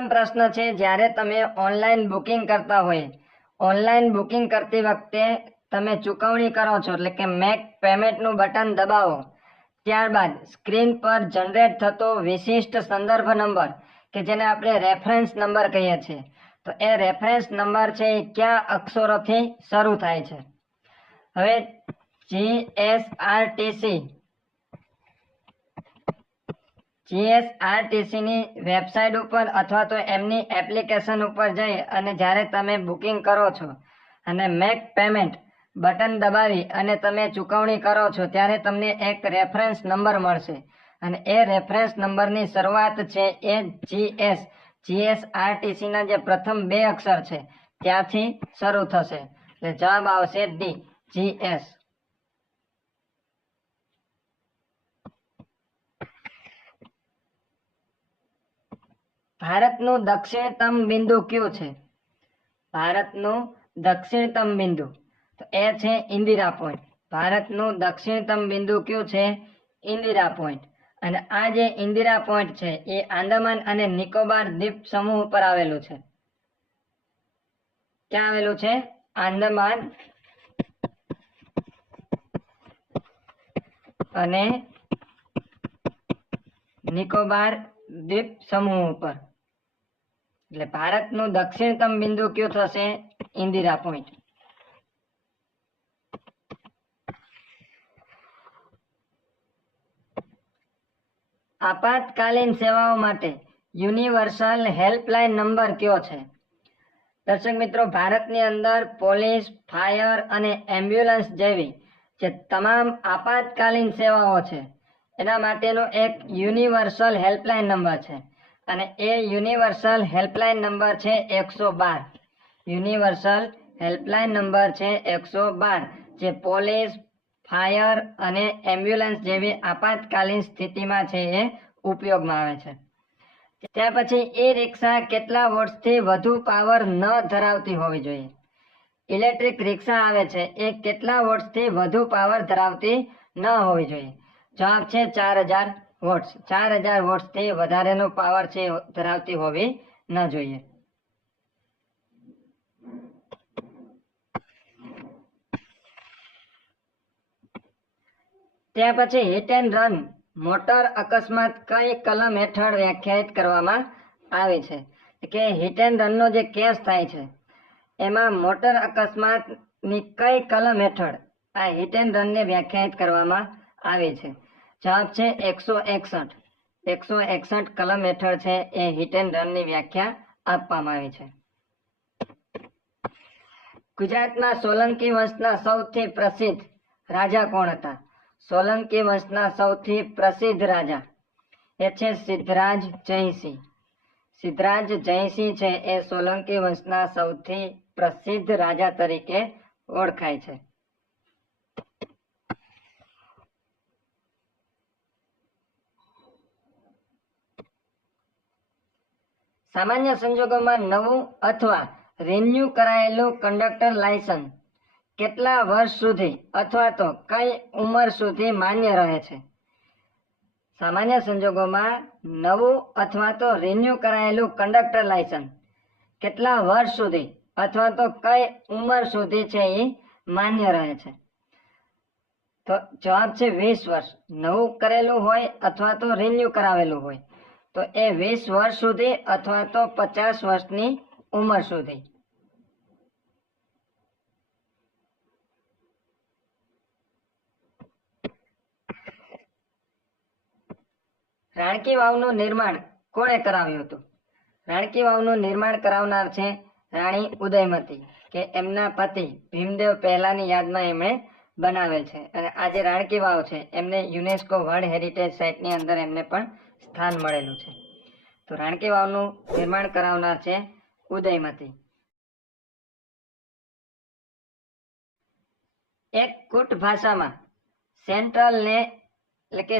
પ્રથમ પ્રશ્ન છે, જ્યારે તમે ઓનલાઈન બુકિંગ કરતા હોય, ઓનલાઈન બુકિંગ કરતી વખતે તમે ચૂકવણી કરો છો એટલે કે મેક પેમેન્ટનું બટન દબાવો, ત્યારબાદ સ્ક્રીન પર જનરેટ થતો વિશિષ્ટ સંદર્ભ નંબર કે જેને આપણે રેફરન્સ નંબર કહીએ છીએ, તો એ રેફરન્સ નંબર છે એ કયા અક્ષરોથી શરૂ થાય છે? હવે જીએસઆરટીસી ની વેબસાઇટ ઉપર અથવા તો એમની એપ્લિકેશન ઉપર જઈ અને જ્યારે તમે બુકિંગ કરો છો અને મેક પેમેન્ટ બટન દબાવી અને તમે ચૂકવણી કરો છો ત્યારે તમને એક રેફરન્સ નંબર મળશે અને એ રેફરન્સ નંબરની શરૂઆત છે એ જીએસઆરટીસી ના જે પ્રથમ 2 અક્ષર છે ત્યાંથી શરૂ થશે, એટલે જવાબ આવશે ડી, જીએસ. ભારતનું દક્ષિણતમ બિંદુ કયું છે? ભારતનું દક્ષિણતમ બિંદુ તો એ છે ઇન્દિરા પોઈન્ટ. ભારતનું દક્ષિણતમ બિંદુ કયું છે? ઇન્દિરા પોઈન્ટ. અને આ જે ઇન્દિરા પોઈન્ટ છે એ આંદામાન અને નિકોબાર દ્વીપ સમૂહ ઉપર આવેલું છે. ક્યાં આવેલું છે? આંદામાન અને નિકોબાર દ્વીપ સમૂહ ઉપર. એટલે ભારતનું દક્ષિણતમ બિંદુ કયું થશે? ઇન્દિરા પોઈન્ટ. આપાતકાલીન સેવાઓ માટે યુનિવર્સલ હેલ્પલાઇન નંબર કયો છે? દર્શક મિત્રો, ભારતની અંદર પોલીસ, ફાયર અને એમ્બ્યુલન્સ જેવી જે તમામ આપાતકાલીન સેવાઓ છે એના માટેનો એક યુનિવર્સલ હેલ્પલાઇન નંબર છે અને એ યુનિવર્સલ હેલ્પલાઇન નંબર છે 112. યુનિવર્સલ હેલ્પલાઇન નંબર છે 112, જે પોલીસ, ફાયર અને એમ્બ્યુલન્સ જેવી આપાતકાલીન સ્થિતિમાં છે એ ઉપયોગમાં આવે છે. ત્યાર પછી એ રિક્ષા કેટલા વોટ્સથી વધુ પાવર ન ધરાવતી હોવી જોઈએ? ઇલેક્ટ્રિક રિક્ષા આવે છે એ કેટલા વોટ્સથી વધુ પાવર ધરાવતી ન હોવી જોઈએ? જવાબ છે 4000 વોટ્સ. 4000 વોટ્સથી વધારેનો પાવર છે ધરાવતી હોવી ન જોઈએ. ત્યાર પછી હિટ એન્ડ રન મોટર અકસ્માત કઈ કલમ હેઠળ વ્યાખ્યાયિત કરવામાં આવી છે? કે હિટ એન્ડ રનનો જે કેસ થાય છે એમાં મોટર અકસ્માતની કઈ કલમ હેઠળ આ હિટ એન્ડ રનને વ્યાખ્યાયિત કરવામાં આવી છે? જવાબ છે 161. 161 કલમ હેઠળ છે એ હિટ એન્ડ રનની વ્યાખ્યા આપવામાં આવી છે. ગુજરાતમાં સોલંકી વંશના સૌથી પ્રસિદ્ધ રાજા કોણ હતા? સોલંકી વંશના સૌથી પ્રસિદ્ધ રાજા એ છે સિદ્ધરાજ જયસિંહ. સિદ્ધરાજ જયસિંહ છે એ સોલંકી વંશના સૌથી પ્રસિદ્ધ રાજા તરીકે ઓળખાય છે. સામાન્ય સંજોગોમાં નવું અથવા રિન્યુ કરાયેલું કંડક્ટર લાયસન્સ કેટલા વર્ષ સુધી અથવા તો કઈ ઉંમર સુધી માન્ય રહે છે? સામાન્ય સંજોગોમાં નવું અથવા તો રિન્યુ કરાયેલું કંડક્ટર લાયસન્સ કેટલા વર્ષ સુધી અથવા તો કઈ ઉંમર સુધી છે એ માન્ય રહે છે? તો જવાબ છે 20 વર્ષ. નવું કરેલું હોય અથવા તો રિન્યુ કરાવેલું હોય તો એ 20 વર્ષ સુધી અથવા તો 50 વર્ષની ઉંમર સુધી. રાણકી વાવનું નિર્માણ કોણે કરાવ્યું હતું? રાણકી વાવનું નિર્માણ કરાવનાર છે રાણી ઉદયમતી, કે એમના પતિ ભીમદેવ પહેલાની યાદમાં એમણે બનાવેલ છે. અને આ જે રાણકી વાવ છે એમને યુનેસ્કો વર્લ્ડ હેરિટેજ સાઇટની અંદર એમને પણ સ્થાન મળેલું છે. તો રાણકી વાવનું નિર્માણ કરાવનાર છે ઉદયમતી. એક કૂટ ભાષામાં સેન્ટ્રલ ને એટલે કે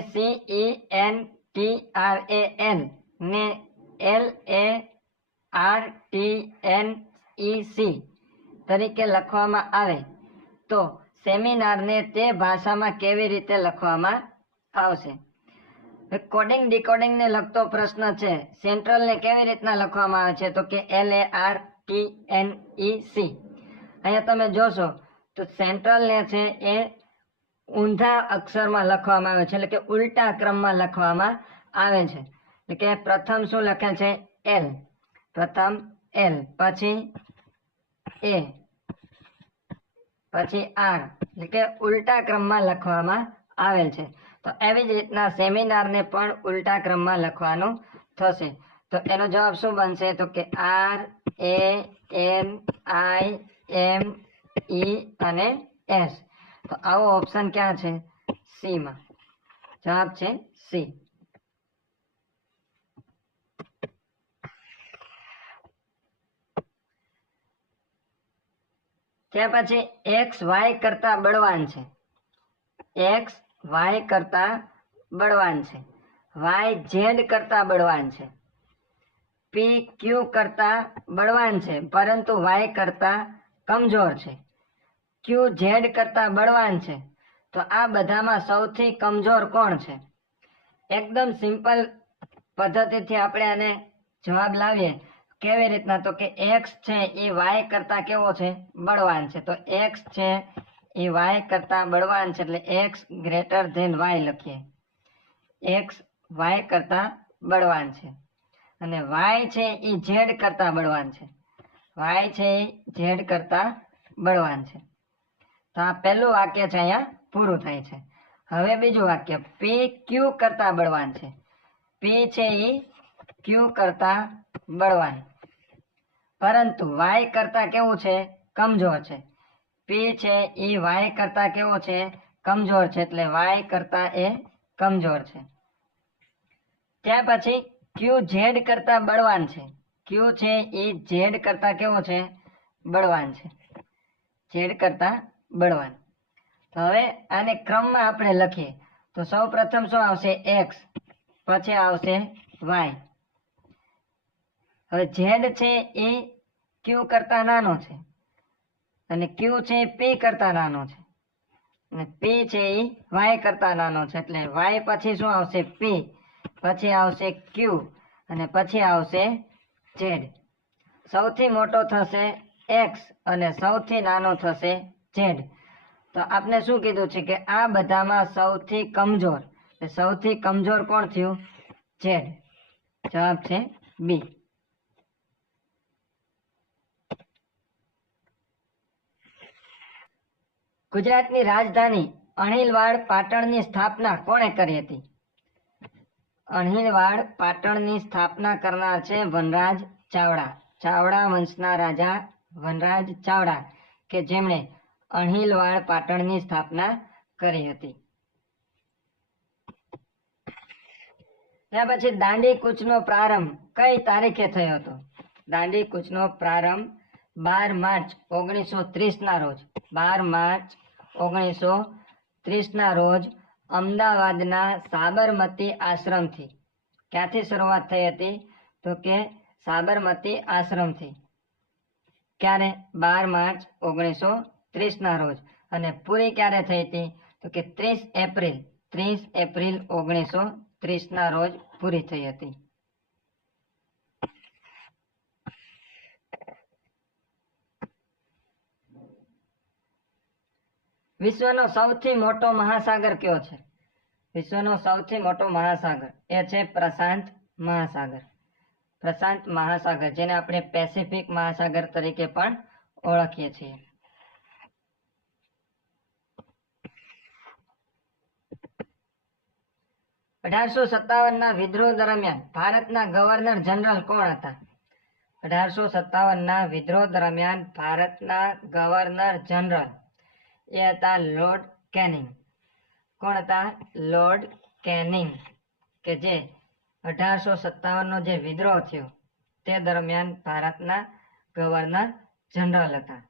CENTRAL ને LARTNEC તરીકે લખવામાં આવે તો સેમિનારને તે ભાષામાં કેવી રીતે લખવામાં આવશે? કોડિંગ ડીકોડિંગ ને લગતો પ્રશ્ન છે. સેન્ટ્રલ ને કેવી રીતના લખવામાં આવે છે? તો કે LARTNEC. અહીંયા તમે જોશો તો સેન્ટ્રલ ને છે એ ઊંધા અક્ષરમાં લખવામાં આવે છે, એટલે કે ઉલટા ક્રમમાં લખવામાં આવે છે. એટલે કે પ્રથમ શું લખે છે? L, પ્રથમ L, પછી A, પછી R, એટલે કે ઉલટા ક્રમમાં લખવામાં આવેલ છે. તો એવી જ રીતના સેમિનારને પણ ઉલટા ક્રમમાં લખવાનું થશે. તો એનો જવાબ શું બનશે? તો કે RANIME અને S. તો આવો ઓપ્શન ક્યાં છે? સી માં. જવાબ છે સી. ત્યાર પછી એક્સ વાય કરતા બળવાન છે. એક્સ વાય કરતા બળવાન છે. વાય ઝેડ કરતા બળવાન છે. પી ક્યુ કરતા બળવાન છે પરંતુ વાય કરતા કમજોર છે. ક્યુ ઝેડ કરતા બળવાન છે. તો આ બધામાં સૌથી કમજોર કોણ છે? એકદમ સિમ્પલ પદ્ધતિથી આપણે આને જવાબ લાવીએ. કેવી રીતના? તો કે એક્સ છે એ વાય કરતા કેવો છે? બળવાન છે. તો એક્સ છે એ વાય કરતા બળવાન છે, એટલે એક્સ ગ્રેટર ધેન વાય લખીએ. એક્સ વાય કરતા બળવાન છે. અને વાય છે એ ઝેડ કરતા બળવાન છે. વાય છે એ ઝેડ કરતા બળવાન છે. તો આ પહેલું વાક્ય છે, અહીંયા પૂરું થાય છે. હવે બીજું વાક્ય, પી ક્યુ કરતા બળવાન છે. પી છે એ ક્યુ કરતા બળવાન, પરંતુ વાય કરતા કેવું છે? કમજોર છે. પી છે એ વાય કરતા કેવો છે? કમજોર છે, એટલે વાય કરતા એ કમજોર છે. ત્યાર પછી ક્યુ ઝેડ કરતા બળવાન છે. ક્યુ છે એ ઝેડ કરતા કેવો છે? બળવાન છે. ઝેડ કરતા બળવાન. તો હવે આને ક્રમમાં આપણે લખીએ તો સૌ પ્રથમ શું આવશે? એક્સ, પછી આવશે વાય. હવે ઝેડ છે એ ક્યુ કરતા નાનો છે અને ક્યુ છે એ પી કરતા નાનો છે અને પી છે એ વાય કરતા નાનો છે, એટલે વાય પછી શું આવશે? પી, પછી આવશે ક્યુ અને પછી આવશે ઝેડ. સૌથી મોટો થશે એક્સ અને સૌથી નાનો થશે ઝેડ. તો આપણે શું કીધું છે કે આ બધામાં સૌથી કમજોર, સૌથી કમજોર કોણ થયું? ઝેડ. જવાબ છે બી. ગુજરાતની રાજધાની અણહિલવાડ પાટણની સ્થાપના કોણે કરી હતી? અણહિલવાડ પાટણની સ્થાપના કરનાર છે વનરાજ ચાવડા. ચાવડા વંશના રાજા વનરાજ ચાવડા, કે જેમણે અણહિલવાડ પાટણની સ્થાપના કરી હતી. ત્યાર પછી દાંડી કૂચનો પ્રારંભ કઈ તારીખે થયો હતો? દાંડી કૂચનો પ્રારંભ 12 માર્ચ 1930 ના રોજ. 12 માર્ચ 1930 ના રોજ અમદાવાદના સાબરમતી આશ્રમથી. ક્યાંથી શરૂઆત થઈ હતી? તો કે સાબરમતી આશ્રમથી. ક્યારે? 12 માર્ચ 1930 ના રોજ. અને પૂરી ક્યારે થઈ હતી? તો કે 30 એપ્રિલ 1930 ના રોજ પૂરી થઈ હતી. વિશ્વનો સૌથી મોટો મહાસાગર કયો છે? વિશ્વનો સૌથી મોટો મહાસાગર એ છે પ્રશાંત મહાસાગર. પ્રશાંત મહાસાગર, જેને આપણે પેસિફિક મહાસાગર તરીકે પણ ઓળખીએ છીએ. ના વિદ્રોહ દરમિયાન ભારતના ગવર્નર જનરલ કોણ હતા? 1857 ના વિદ્રોહ દરમિયાન ભારતના ગવર્નર જનરલ એ હતા લોર્ડ કેનિંગ. કોણ હતા? લોર્ડ કેનિંગ, કે જે 1857 નો જે વિદ્રોહ થયો તે દરમિયાન ભારતના ગવર્નર જનરલ હતા.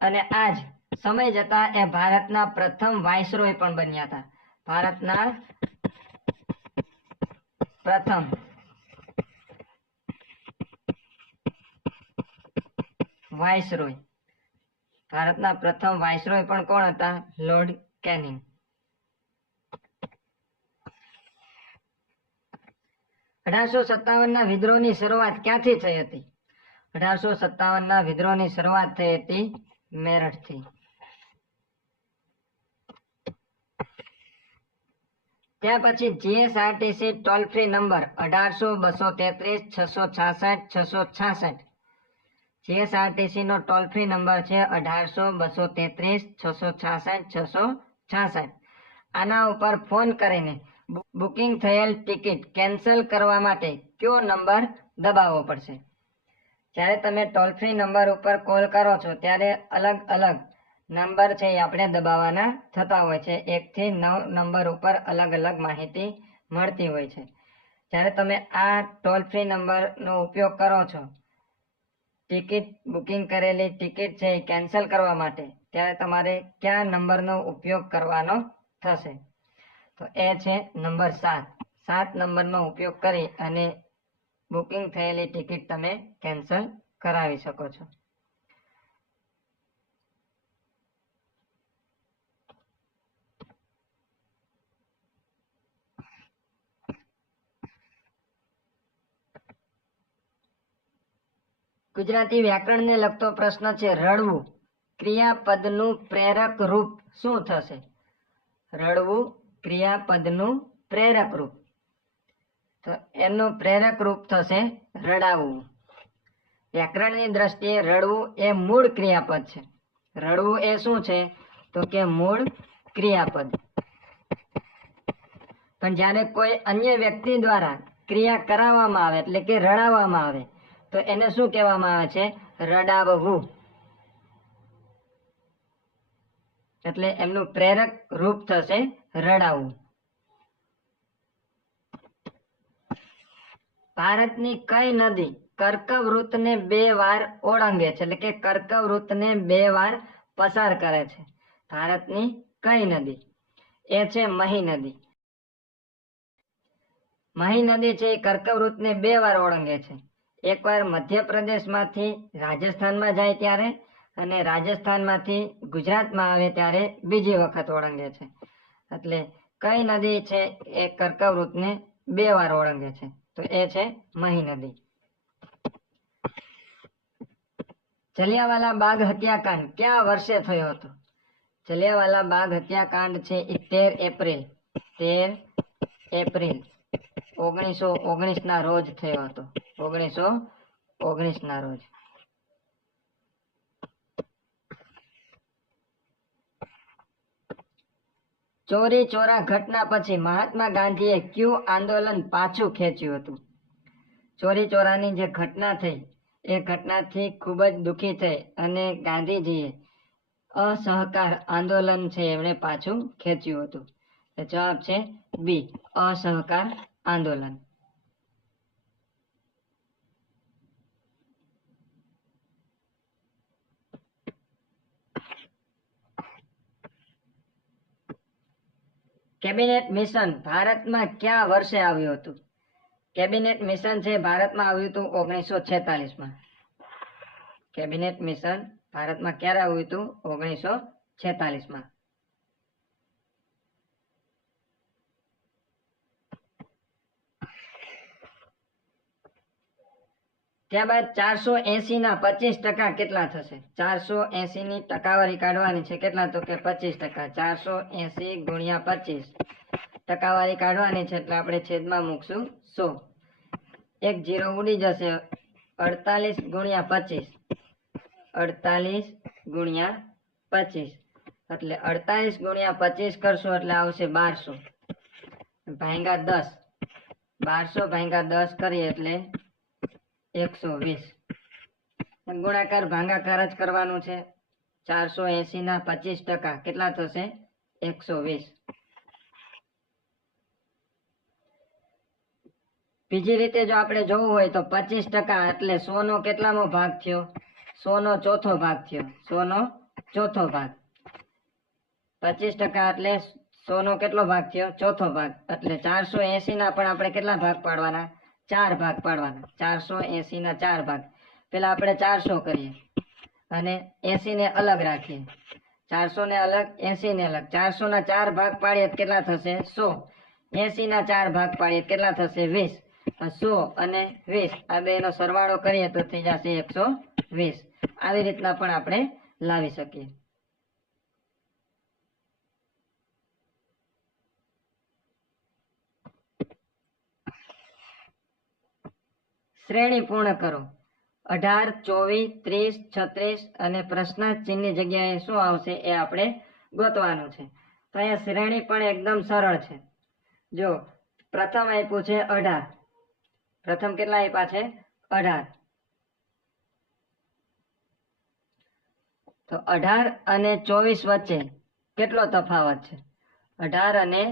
અને આજ સમય જતા એ ભારતના પ્રથમ વાઇસરોય પણ બન્યા હતા. ભારતના પ્રથમ વાઇસરોય. ભારતના પ્રથમ વાઇસરોય પણ કોણ હતા? Lord canning. 1857 વિદ્રોહની શરૂઆત ક્યાંથી થઈ હતી? 1857 વિદ્રોહની શરૂઆત થઈ હતી મેરઠથી. ત્યાર પછી GSRTC toll free number 18-233-666-666. GSRTC નો ટોલ ફ્રી નંબર છે 18-233-666-666. આના ઉપર ફોન કરીને બુકિંગ થયેલ ટિકિટ કેન્સલ કરવા માટે કયો નંબર દબાવવો પડશે? જ્યારે તમે ટોલ ફ્રી નંબર ઉપર કોલ કરો છો ત્યારે અલગ અલગ નંબર છે એ આપણે દબાવવાના થતા હોય છે. 1 થી 9 નંબર ઉપર અલગ અલગ માહિતી મળતી હોય છે. જ્યારે તમે આ ટોલ ફ્રી નંબરનો ઉપયોગ કરો છો ટિકિટ બુકિંગ કરેલી ટિકિટ છે એ કેન્સલ કરવા માટે, ત્યારે તમારે કયા નંબરનો ઉપયોગ કરવાનો થશે? તો એ છે નંબર 7. 7 નંબરનો ઉપયોગ કરી અને બુકિંગ થયેલી ટિકિટ તમે કેન્સલ કરાવી શકો છો. ગુજરાતી વ્યાકરણને લગતો પ્રશ્ન છે. રડવું ક્રિયાપદનું પ્રેરક રૂપ શું થશે? રડવું ક્રિયાપદનું પ્રેરક રૂપ, તો એનું પ્રેરક રૂપ થશે રડાવવું. વ્યાકરણની દ્રષ્ટિએ રડવું એ મૂળ ક્રિયાપદ છે. રડવું એ શું છે? તો કે મૂળ ક્રિયાપદ. પણ જ્યારે કોઈ અન્ય વ્યક્તિ દ્વારા ક્રિયા કરાવવામાં આવે એટલે કે રડાવવામાં આવે તો એને શું કહેવામાં આવે છે? રડાવવું. એટલે એમનું પ્રેરક રૂપ થશે રડાવવું. ભારતની કઈ નદી કર્કવૃતને 2 વાર ઓળંગે છે, એટલે કે કર્કવૃતને 2 વાર પસાર કરે છે? ભારતની કઈ નદી? એ છે મહી નદી. મહી નદી છે એ કર્કવૃતને 2 વાર ઓળંગે છે. એકવાર મધ્યપ્રદેશમાંથી રાજસ્થાનમાં જાય ત્યારે અને રાજસ્થાનમાંથી ગુજરાતમાં આવે ત્યારે બીજી વખત ઓળંગે છે. એટલે કઈ નદી છે એ કર્કવૃતને 2 વાર ઓળંગે છે? તો એ છે મહી નદી. જલિયાવાલા બાગ હત્યાકાંડ કયા વર્ષે થયો હતો? જલિયાવાલા બાગ હત્યાકાંડ છે એ 13 એપ્રિલ 1919 ના રોજ થયો હતો. 1919 ના રોજ. ચોરી ચોરા ઘટના પછી મહાત્મા ગાંધીએ કયું આંદોલન પાછું ખેંચ્યું હતું? ચોરી ચોરાની જે ઘટના થઈ એ ઘટનાથી ખૂબ જ દુઃખી થઈ અને ગાંધીજીએ અસહકાર આંદોલન છે એમણે પાછું ખેંચ્યું હતું. જવાબ છે બી, અસહકાર આંદોલન. કેબિનેટ મિશન ભારતમાં કયા વર્ષે આવ્યું હતું? કેબિનેટ મિશન છે ભારતમાં આવ્યું હતું 1946માં. કેબિનેટ મિશન ભારતમાં ક્યારે આવ્યું હતું? 1946માં. ત્યારબાદ 480 ના 25% કેટલા થશે? 480 ની ટકાવારી કાઢવાની છે. કેટલા? તો કે 25%. 480 ગુણ્યા 25 ટકાવારી કાઢવાની છે એટલે આપણે છેદમાં મૂકશું 100. એક 0 ઉડી જશે. 48 ગુણ્યા 25 48 ગુણ્યા 25 એટલે 48 ગુણ્યા 25 કરશો એટલે આવશે 1200 ભાગ્યા 10. 1200 ભાગ્યા 10 કરીએ એટલે 120. ગુણાકાર ભાગાકાર જ કરવાનું છે. 480 ના 25% કેટલા થશે? 120. બીજી રીતે જો આપણે જોવું હોય તો 25% એટલે 100 નો કેટલામો ભાગ થયો? 100 નો ચોથો ભાગ થયો. 100 નો ચોથો ભાગ. 25% એટલે 100 નો કેટલો ભાગ થયો? ચોથો ભાગ. એટલે 480 ના પણ આપણે કેટલા ભાગ પાડવાના? 4 ભાગ પાડવાના. 480 ના 4 ભાગ. પેલા આપણે 400 કરીએ અને 80 ને અલગ રાખીએ. 400 ને અલગ, 80 ને અલગ. 400 ના 4 ભાગ પાડીએ કેટલા થશે? 100. 80 ના 4 ભાગ પાડીએ કેટલા થશે? 20. 100 અને 20 આ બેનો સરવાળો કરીએ તો થઈ જશે 120. આવી રીતના પણ આપણે લાવી શકીએ. શ્રેણી પૂર્ણ કરો. 18, 24, 30, 36 અને પ્રશ્ન ચિહ્નની જગ્યાએ શું આવશે એ આપણે ગોતવાનું છે. તો અહીંયા શ્રેણી પણ એકદમ સરળ છે. જો પ્રથમ આપ્યું છે 18, પ્રથમ કેટલા આપ્યા છે 18, તો 18 અને 24 વચ્ચે કેટલો તફાવત છે? 18 અને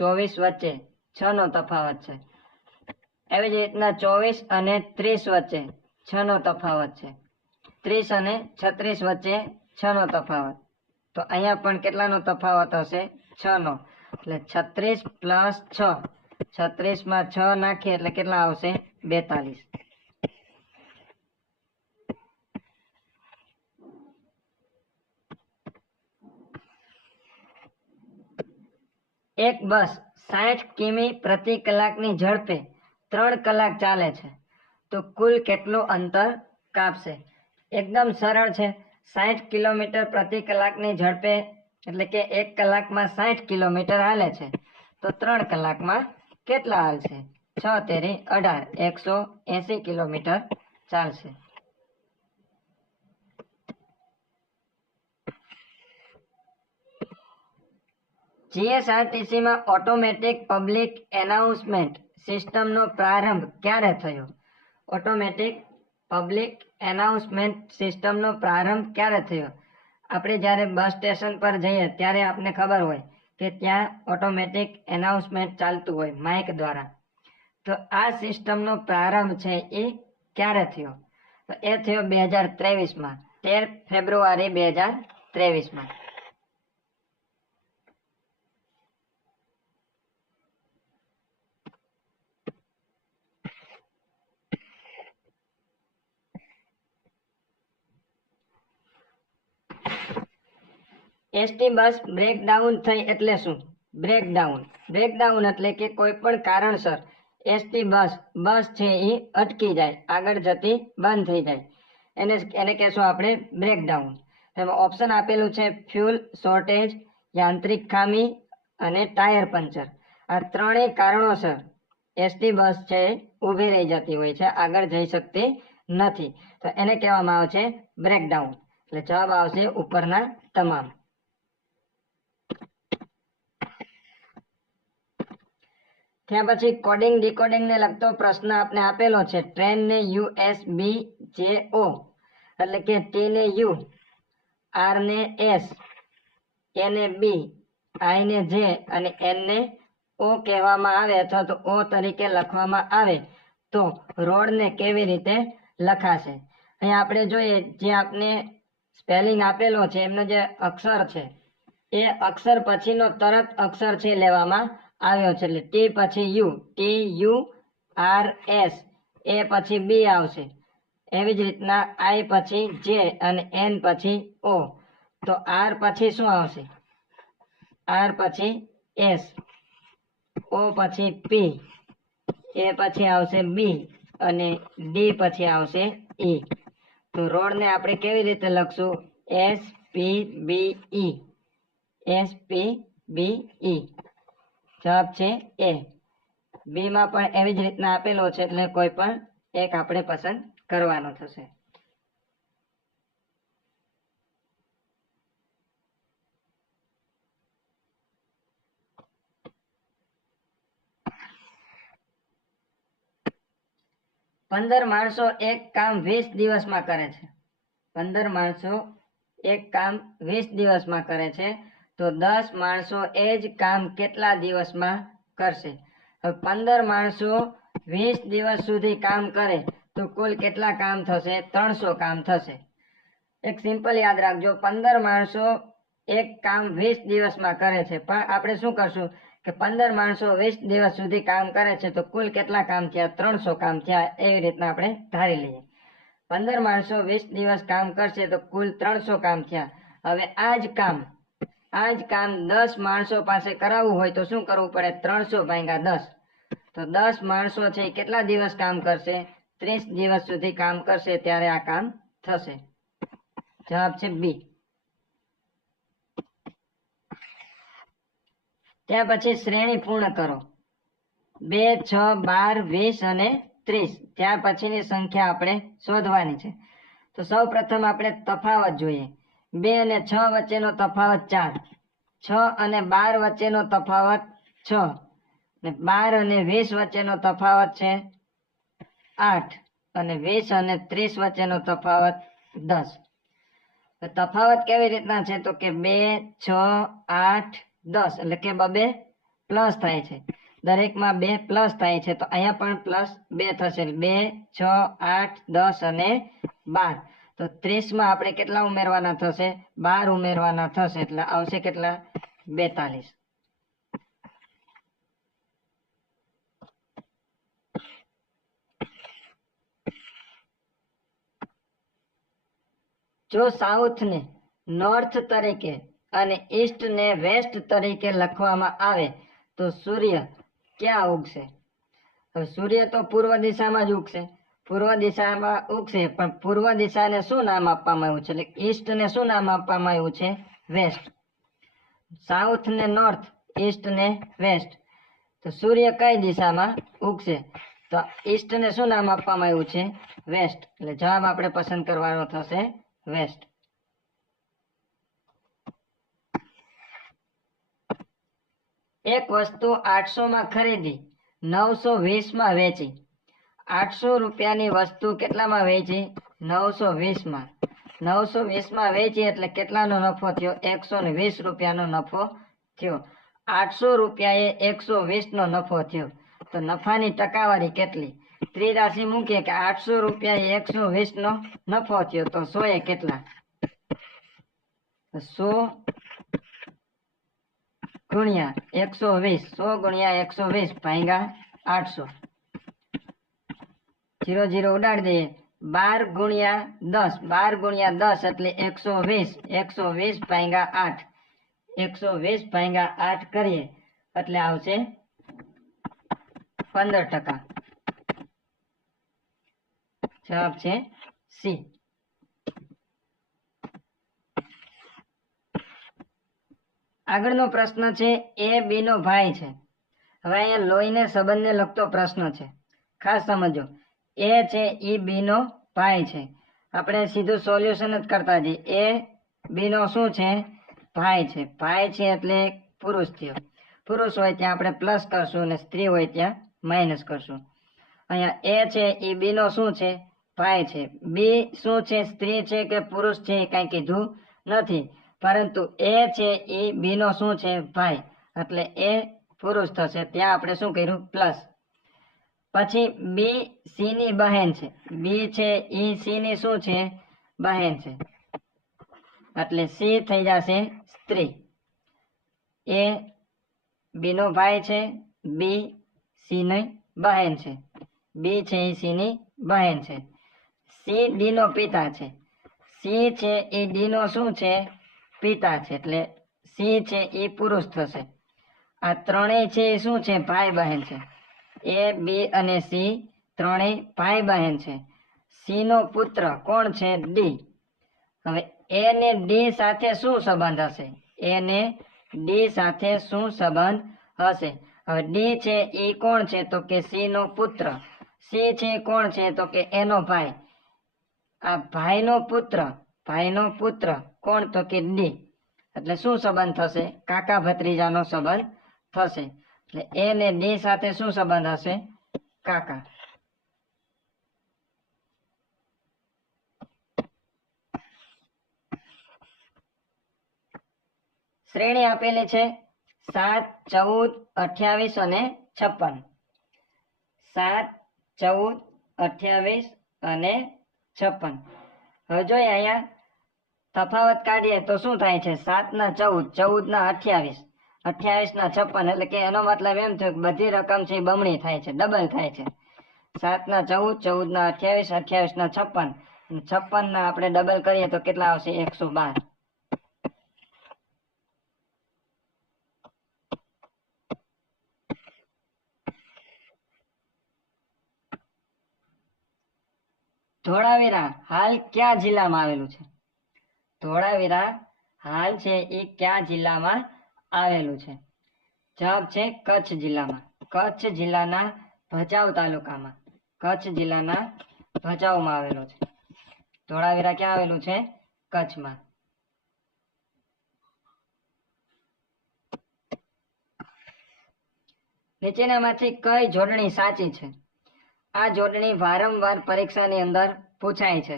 24 વચ્ચે 6 નો તફાવત છે. એવી જ રીતના 24 અને 30 વચ્ચે 6 નો તફાવત છે. 30 અને 36 વચ્ચે 6 નો તફાવત. તો અહીંયા પણ કેટલાનો તફાવત હશે? 6 નો. એટલે 36 પ્લસ 6, 36 માં 6 નાખીએ એટલે કેટલા આવશે? 42. એક બસ 60 કિમી પ્રતિ કલાકની ઝડપે 3 કલાક ચાલે છે તો કુલ કેટલું અંતર કાપશે? એકદમ સરળ છે. 60 કિલોમીટર પ્રતિ કલાકની ઝડપે એટલે કે 1 કલાકમાં 60 કિલોમીટર હાલે છે તો 3 કલાકમાં કેટલા હાલશે? 6 તેરી 18, 180 કિલોમીટર ચાલશે. જીએસઆરટીસી માં ઓટોમેટિક પબ્લિક એનાઉન્સમેન્ટ સિસ્ટમનો પ્રારંભ ક્યારે થયો? ઓટોમેટિક પબ્લિક એનાઉન્સમેન્ટ સિસ્ટમનો પ્રારંભ ક્યારે થયો? આપણે જ્યારે બસ સ્ટેશન પર જઈએ ત્યારે આપણને ખબર હોય કે ત્યાં ઓટોમેટિક એનાઉન્સમેન્ટ ચાલતું હોય માઇક દ્વારા. તો આ સિસ્ટમનો પ્રારંભ છે એ ક્યારે થયો? તો એ થયો 2023માં, 13 ફેબ્રુઆરી 2023માં. એસટી બસ બ્રેકડાઉન થઈ એટલે શું? બ્રેકડાઉન એટલે કે કોઈ પણ કારણસર એસટી બસ છે એ અટકી જાય, આગળ જતી બંધ થઈ જાય, એને કહેશું આપણે બ્રેકડાઉન. એમાં ઓપ્શન આપેલું છે ફ્યુલ શોર્ટેજ, યાંત્રિક ખામી અને ટાયર પંચર. આ ત્રણેય કારણોસર એસટી બસ છે ઊભી રહી જતી હોય છે, આગળ જઈ શકતી નથી. તો એને કહેવામાં આવે છે બ્રેકડાઉન. એટલે જવાબ આવશે ઉપરના તમામ. ત્યાં પછી કોડિંગ ડીકોડિંગ ને લગતો પ્રશ્ન આપણે આપેલો છે. ટ્રેન ને USB-JO એટલે કે T ને U, R ને S, A ને B, I ને J અને N ને O કહેવામાં આવે અથવા તો O તરીકે લખવામાં આવે તો રોડ ને કેવી રીતે લખાશે? અહીંયા આપણે જોઈએ જે આપને સ્પેલિંગ આપેલો છે એમનો જે અક્ષર છે એ અક્ષર પછીનો તરત અક્ષર છે લેવામાં આવ્યો છે. એટલે T પછી U, TURS, A પછી B આવશે. એવી જ રીતના I પછી J અને N પછી O. તો R પછી શું આવશે? R પછી S, O પછી P, A પછી આવશે B અને D પછી આવશે E. તો રોડ ને આપણે કેવી રીતે લખશું? SPBE, SPBE. જવાબ છે A. બી માં પણ એવી જ રીતના આપેલો છે એટલે કોઈ પણ એક આપણે પસંદ કરવાનો થશે. પંદર માણસો એક કામ 20 દિવસમાં કરે છે. 15 માણસો એક કામ 20 દિવસમાં કરે છે તો 10 માણસો એ જ કામ કેટલા દિવસમાં કરશે? હવે 15 માણસો 20 દિવસ સુધી કામ કરે તો કુલ કેટલા કામ થશે? 300 કામ થશે. એક સિમ્પલ યાદ રાખજો, 15 માણસો એક કામ 20 દિવસમાં કરે છે પણ આપણે શું કરશું કે 15 માણસો 20 દિવસ સુધી કામ કરે છે તો કુલ કેટલા કામ થયા? 300 કામ થયા. એવી રીતના આપણે ધારી લઈએ. 15 માણસો 20 દિવસ કામ કરશે તો કુલ 300 કામ થયા. હવે આ જ કામ 10 માણસો પાસે કરાવવું હોય તો શું કરવું પડે? 300 ભાગ્યા 10. તો તો 10 માણસો છે એ કેટલા દિવસ કામ કરશે? 30 દિવસ સુધી કામ કરશે ત્યારે આ કામ થશે. જવાબ છે બી. ત્યાર પછી શ્રેણી પૂર્ણ કરો. 2, 6, 12, 20 અને 30. ત્યાર પછીની સંખ્યા આપણે શોધવાની છે. તો સૌ પ્રથમ આપણે તફાવત જોઈએ. 2 અને 6 વચ્ચેનો તફાવત 4, 6 અને 12 વચ્ચેનો તફાવત 6, અને 12 અને 20 વચ્ચેનો તફાવત છે 8, અને 20 અને 30 વચ્ચેનો તફાવત 10. તફાવત કેવી રીતના છે? તો કે 2, 6, 8, 10 એટલે કે બબે પ્લસ થાય છે. દરેકમાં 2 પ્લસ થાય છે. તો અહીંયા પણ પ્લસ 2 થશે. 2, 6, 8, 10 અને 12. તો 30 આપણે કેટલા ઉમેરવાના થશે? 12 ઉમેરવાના થશે. એટલે આવશે કેટલા? 42. જો સાઉથને નોર્થ તરીકે અને ઈસ્ટને વેસ્ટ તરીકે લખવામાં આવે તો સૂર્ય ક્યાં ઉગશે? હવે સૂર્ય તો પૂર્વ દિશામાં જ ઉગશે. પૂર્વ દિશામાં ઉગશે, પણ પૂર્વ દિશાને શું નામ આપવામાં આવ્યું છે? એટલે ઈસ્ટને શું નામ આપવામાં આવ્યું છે? વેસ્ટ. સાઉથ ને નોર્થ, ઈસ્ટ ને વેસ્ટ. તો સૂર્ય કઈ દિશામાં ઉગશે? તો ઈસ્ટને શું નામ આપવામાં આવ્યું છે? વેસ્ટ. એટલે જવાબ આપણે પસંદ કરવાનો થશે વેસ્ટ. એક વસ્તુ 800 માં ખરીદી 920 વેચી. 800 રૂપિયાની વસ્તુ કેટલામાં વેચી? 920 920 વેચી એટલે કેટલાનો નફો થયો? 120 રૂપિયાનો નફો થયો. 800 રૂપિયાએ 120 નો નફો થયો. તો નફાની ટકાવારી કેટલી? ત્રિરાશિ મૂકીએ કે 800 રૂપિયાએ 120 નો નફો થયો. તો 100 એ કેટલા? 100 ગુણ્યા 120. 100 ગુણ્યા 120 ભાગ્યા 800. 0 0 ઉડાડી દઈએ. 12 ગુણ્યા 10. 12 ગુણ્યા 10 એટલે 120. 120 ભાગ્યા 8. 120 ભાગ્યા 8 કરીએ એટલે આવશે 15%. જવાબ છે સી. આગળનો પ્રશ્ન છે એ બી નો ભાઈ છે. હવે અહીંયા લોહીને સંબંધને લગતો પ્રશ્ન છે. ખાસ સમજો. એ છે એ બી નો ભાઈ છે. આપણે સીધું સોલ્યુશન જ કરતા જઈએ. એ બી નો શું છે? ભાઈ છે. ભાઈ છે એટલે પુરુષ થયો. પુરુષ હોય ત્યાં આપણે પ્લસ કરશું અને સ્ત્રી હોય ત્યાં માઇનસ કરશું. અહીંયા એ છે એ બી નો શું છે? ભાઈ છે. બી શું છે? સ્ત્રી છે કે પુરુષ છે એ કઈ કીધું નથી, પરંતુ એ છે એ બી નો શું છે? ભાઈ. એટલે એ પુરુષ થશે. ત્યાં આપણે શું કર્યું? પ્લસ. પછી બી સી ની બહેન છે. બી છે ઈ સી ની શું છે? બહેન છે. એટલે સી થઈ જશે સ્ત્રી. એ બી નો ભાઈ છે. બી સી ની બહેન છે. બી છે એ સી ની બહેન છે. સી ડી નો પિતા છે. સી છે એ ડી નો શું છે? પિતા છે. એટલે સી છે એ પુરુષ થશે. આ ત્રણેય છે એ શું છે? ભાઈ બહેન છે. એ બી અને સી ત્રણેય ભાઈ બહેન છે. સી નો પુત્ર કોણ છે? ડી. હવે એ ને ડી સાથે શું સંબંધ હશે? એ ને ડી સાથે શું સંબંધ હશે? હવે ડી છે એ કોણ છે? તો કે સી નો પુત્ર. સી છે કોણ છે? તો કે એનો ભાઈ. આ ભાઈનો પુત્ર કોણ? તો કે ડી. એટલે શું સંબંધ થશે? કાકા ભત્રીજાનો સંબંધ થશે. એટલે એ ને ડી સાથે શું સંબંધ હશે? કાકા. શ્રેણી આપેલી છે 7, 14, 28 અને 56. 7, 14, 28 અને 56. હવે જોઈએ અહીંયા તફાવત કાઢીએ તો શું થાય છે? 7 ના 14, 14 ના 28, 28 ના 56. એટલે કે એનો મતલબ એમ થયો કે બધી રકમ છે બમણી થાય છે, ડબલ થાય છે. 7 ના 14, 14 ના 28, 28 ના 56, 56 ના આપણે ડબલ કરીએ તો કેટલા આવશે? 112. ધોળાવીરા હાલ કયા જિલ્લામાં આવેલું છે? ધોળાવીરા હાલ છે એ કયા જિલ્લામાં આવેલું છે? જવાબ છે કચ્છ જિલ્લામાં. કચ્છ જિલ્લાના ભચાઉ તાલુકામાં. કચ્છ જિલ્લાના ભચાઉમાં આવેલું છે. ધોળાવીરા ક્યાં આવેલું છે? કચ્છમાં. નીચેનામાંથી કઈ જોડણી સાચી છે? આ જોડણી વારંવાર પરીક્ષાની અંદર પૂછાય છે.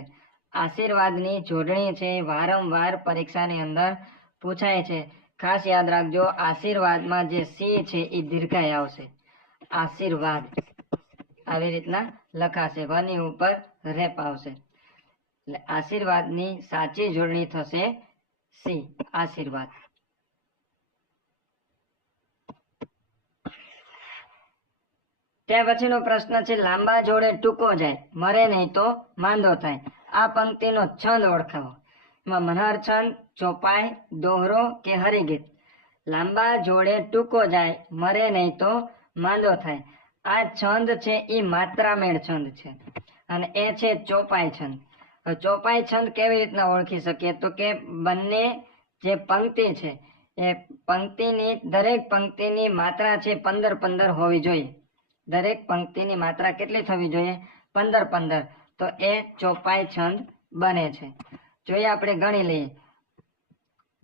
આશીર્વાદની જોડણી છે વારંવાર પરીક્ષાની અંદર પૂછાય છે. ખાસ યાદ રાખજો, આશીર્વાદમાં જે સી છે એ દીર્ઘાય આવશે. આશીર્વાદ આવી રીતના લખાશે, વાની ઉપર રેપ આવશે. એટલે આશીર્વાદની સાચી જોડણી થશે સી, આશીર્વાદ. ત્યાર પછીનો પ્રશ્ન છે લાંબા જોડે ટૂંકો જાય, મરે નહીં તો માંદો થાય. આ પંક્તિનો છંદ ઓળખાવો. એમાં મનહર છંદ, ચોપાઈ, દોહરો કે હરિગીત? લાંબા જોડે ટૂંકો જાય, મરે નહીં તો માંદો થાય. આ છંદ છે એ માત્રામેળ છંદ છે અને એ છે ચોપાઈ છંદ. ચોપાઈ છંદ કેવી રીતના ઓળખી શકીએ? તો કે બંને જે પંક્તિ છે એ પંક્તિની દરેક પંક્તિની માત્રા છે 15-15 હોવી જોઈએ. દરેક પંક્તિની માત્રા કેટલી થવી જોઈએ? 15-15. તો એ ચોપાઈ છંદ બને છે. જોઈએ આપણે ગણી લઈએ.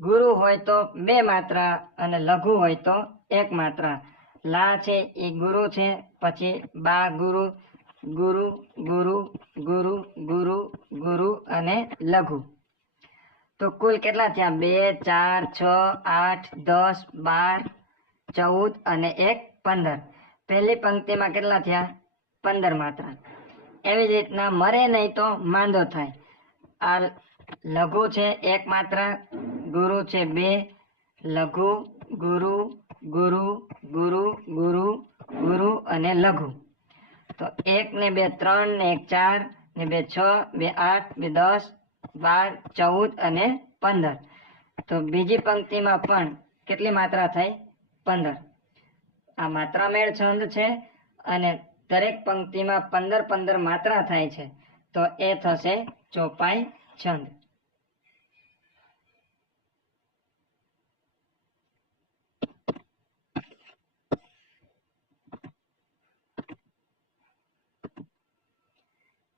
ગુરુ હોય તો 2 માત્રા અને લઘુ હોય તો 1 માત્રા. લા છે એ ગુરુ છે, પછી બા ગુરુ, ગુરુ ગુરુ ગુરુ ગુરુ ગુરુ અને લઘુ. તો કુલ કેટલા થયા? 2, 4, 6, 8, 10, 12, 14 અને 1 15. પહેલી પંક્તિમાં કેટલા થયા? 15 માત્રા. એવી જ રીતના મરે નહીં તો માંદો થાય. આ લઘુ છે 1 માત્રા, ગુરુ છે 2, લઘુ ગુરુ ગુરુ ગુરુ ગુરુ ગુરુ અને લઘુ. તો 1 ને 2 3 ને 1 4 ને 2 6, 2 8, 2 10, 12, 14 અને 15. તો બીજી પંક્તિમાં પણ કેટલી માત્રા થઈ? 15. આ માત્રામેળ છંદ છે અને દરેક પંક્તિમાં 15-15 માત્રા થાય છે. તો એ થશે ચોપાઈ છંદ.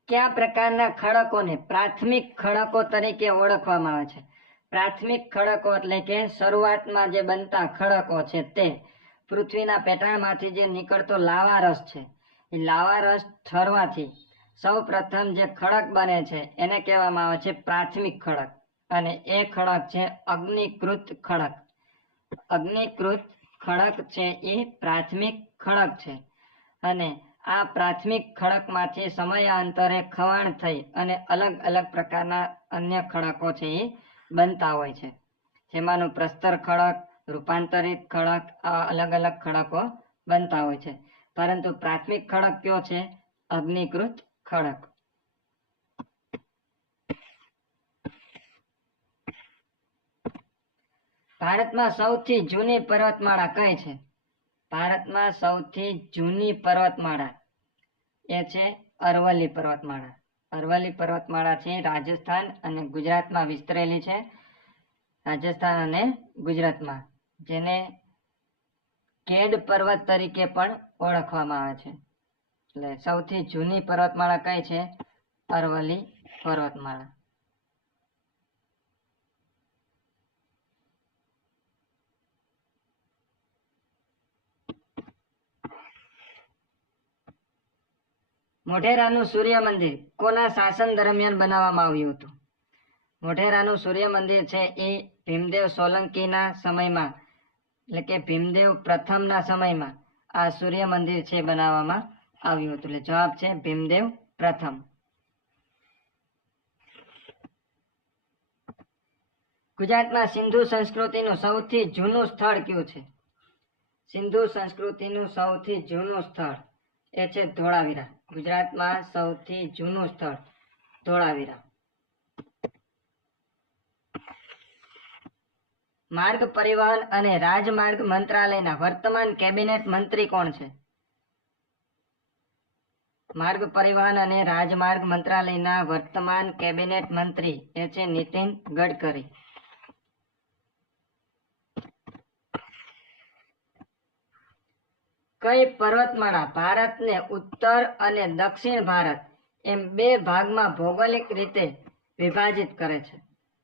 કયા પ્રકારના ખડકોને પ્રાથમિક ખડકો તરીકે ઓળખવામાં આવે છે? પ્રાથમિક ખડકો એટલે કે શરૂઆતમાં જે બનતા ખડકો છે તે પૃથ્વીના પેટાળમાંથી જે નીકળતો લાવા રસ છે, એ લાવા રસ ઠરવાથી સૌ પ્રથમ જે ખડક બને છે એને કહેવામાં આવે છે પ્રાથમિક ખડક. અને એ ખડક છે અગ્નિકૃત ખડક. અગ્નિકૃત ખડક છે એ પ્રાથમિક ખડક છે. અને આ પ્રાથમિક ખડકમાંથી સમયાંતરે ખવાણ થઈ અને અલગ અલગ પ્રકારના અન્ય ખડકો છે એ બનતા હોય છે. જેમાંનું પ્રસ્તર ખડક, રૂપાંતરિત ખડક, આ અલગ અલગ ખડકો બનતા હોય છે. પરંતુ પ્રાથમિક ખડક કયો છે? અગ્નિકૃત ખડક. ભારતમાં સૌથી જૂની પર્વતમાળા કઈ છે? ભારતમાં સૌથી જૂની પર્વતમાળા એ છે અરવલ્લી પર્વતમાળા. અરવલ્લી પર્વતમાળા છે રાજસ્થાન અને ગુજરાતમાં વિસ્તરેલી છે. રાજસ્થાન અને ગુજરાતમાં, જેને કેડ પર્વત તરીકે પણ ઓળખવામાં આવે છે. એટલે સૌથી જૂની પર્વતમાળા કઈ છે? અરવલ્લી પર્વતમાળા. મોઢેરાનું સૂર્ય મંદિર કોના શાસન દરમિયાન બનાવવામાં આવ્યું હતું? મોઢેરાનું સૂર્ય મંદિર છે એ ભીમદેવ સોલંકીના સમયમાં, એટલે કે ભીમદેવ પ્રથમના સમયમાં આ સૂર્ય મંદિર છે બનાવવામાં આવ્યું હતું. એટલે જવાબ છે ભીમદેવ પ્રથમ. ગુજરાતમાં સિંધુ સંસ્કૃતિનું સૌથી જૂનું સ્થળ કયું છે? સિંધુ સંસ્કૃતિનું સૌથી જૂનું સ્થળ એ છે ધોળાવીરા. ગુજરાતમાં સૌથી જૂનું સ્થળ ધોળાવીરા. માર્ગ પરિવહન અને રાજમાર્ગ મંત્રાલયના વર્તમાન કેબિનેટ મંત્રી કોણ છે? માર્ગ પરિવહન અને રાજમાર્ગ મંત્રાલયના વર્તમાન કેબિનેટ મંત્રી એ છે નીતિન ગડકરી. કઈ પર્વતમાળા ભારતને ઉત્તર અને દક્ષિણ ભારત એમ બે ભાગમાં ભૌગોલિક રીતે વિભાજિત કરે છે?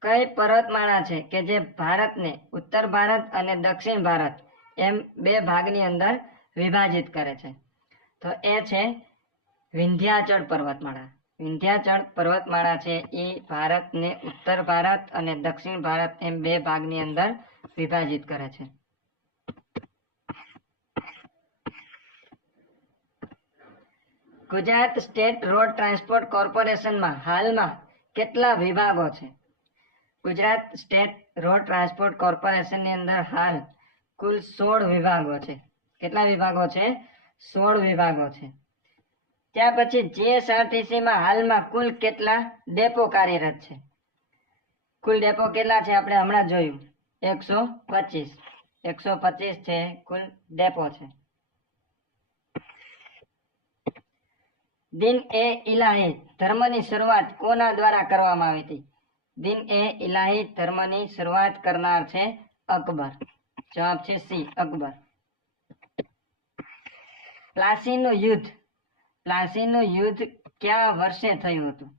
કઈ પર્વતમાળા છે કે જે ભારતને ઉત્તર ભારત અને દક્ષિણ ભારત એમ બે ભાગની અંદર વિભાજિત કરે છે? તો એ છે વિંધ્યાચળ પર્વતમાળા. વિંધ્યાચળ પર્વતમાળા છે એ ભારતને ઉત્તર ભારત અને દક્ષિણ ભારત એમ બે ભાગની અંદર વિભાજિત કરે છે. ગુજરાત સ્ટેટ રોડ ટ્રાન્સપોર્ટ કોર્પોરેશનમાં હાલમાં કેટલા વિભાગો છે? ગુજરાત સ્ટેટ રોડ ટ્રાન્સપોર્ટ કોર્પોરેશનની અંદર હાલ કુલ 16 વિભાગો છે. કેટલા વિભાગો છે? 16 વિભાગો છે. ત્યાર પછી જીએસઆરટીસીમાં હાલમાં કુલ કેટલા ડેપો કાર્યરત છે? કુલ ડેપો કેટલા છે આપણે હમણાં જોયું, 125 છે કુલ ડેપો છે. દિન એ ઇલાહી ધર્મની શરૂઆત કોના દ્વારા કરવામાં આવી હતી? દિન એ ઇલાહી ધર્મની શરૂઆત કરનાર છે અકબર. જવાબ છે સી, અકબર. પ્લાસીનું યુદ્ધ કયા વર્ષે થયું હતું?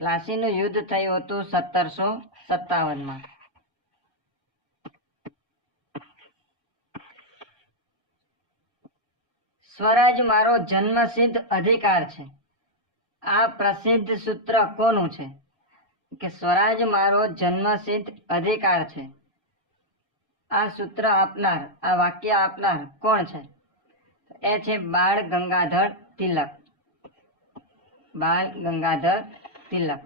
પ્લાસીનું યુદ્ધ થયું હતું 1757માં. સ્વરાજ મારો જન્મસિદ્ધ અધિકાર છે. આ પ્રસિદ્ધ સૂત્ર કોનું છે? કે સ્વરાજ મારો જન્મસિદ્ધ અધિકાર છે. આ સૂત્ર આપનાર, આ વાક્ય આપનાર કોણ છે? એ છે બાળ ગંગાધર તિલક. બાળ ગંગાધર તિલક.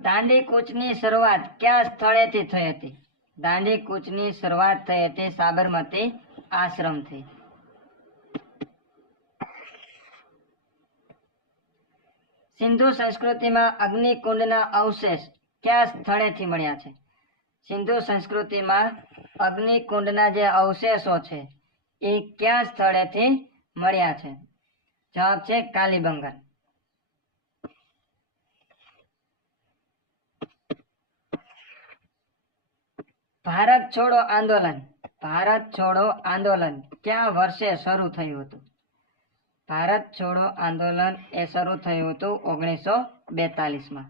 દાંડી કૂચની શરૂઆત કયા સ્થળેથી થઈ હતી? દાંડી કૂચની શરૂઆત થઈ હતી સાબરમતી આશ્રમથી. સિંધુ સંસ્કૃતિમાં અગ્નિકુંડના અવશેષ કયા સ્થળેથી મળ્યા છે? સિંધુ સંસ્કૃતિમાં અગ્નિકુંડના જે અવશેષો છે એ કયા સ્થળેથી મળ્યા છે? જવાબ છે કાલીબંગન. ભારત છોડો આંદોલન કયા વર્ષે શરૂ થયું હતું? ભારત છોડો આંદોલન એ શરૂ થયું હતું 1942માં.